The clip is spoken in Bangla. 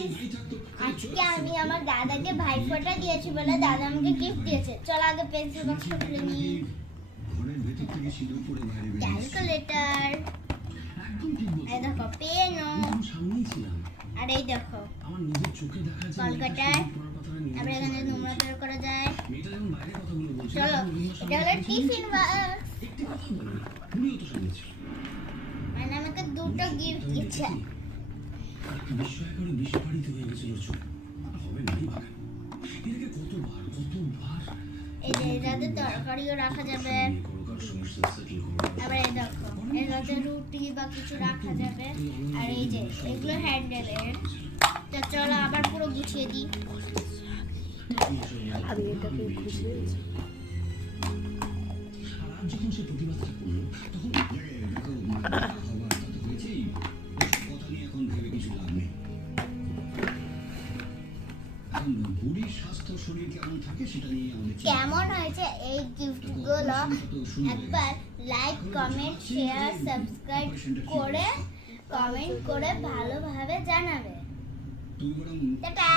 গাইস, আজকে আমি আমার দাদাকে ভাইফোঁটা দিয়েছি বলে দাদা আমাকে গিফট দিয়েছে। চল আগে পেন্সিল বক্সটা খুলে নিই। ক্যালকুলেটর, এই দেখো পেনও, আর এই দেখো কলকাতার, তারপরে এখানে নোংরা বের করা যায়। চলো, এটা হলো টিফিন বক্স। মানে আমাকে দুটো গিফট দিচ্ছে। এই যে এটাতে তরকারিও রাখা যাবে, আবার এই দেখো এটাতে রুটি বা কিছু রাখা যাবে। আর এই যে এগুলো হ্যান্ডেলের। তো চলো আবার পুরো গুছিয়ে দিই। আমি এটাকে গুছিয়ে কেমন হয়েছে এই গিফটগুলো একবার লাইক, কমেন্ট, শেয়ার, সাবস্ক্রাইব করে কমেন্ট করে ভালোভাবে জানাবে। টাটা।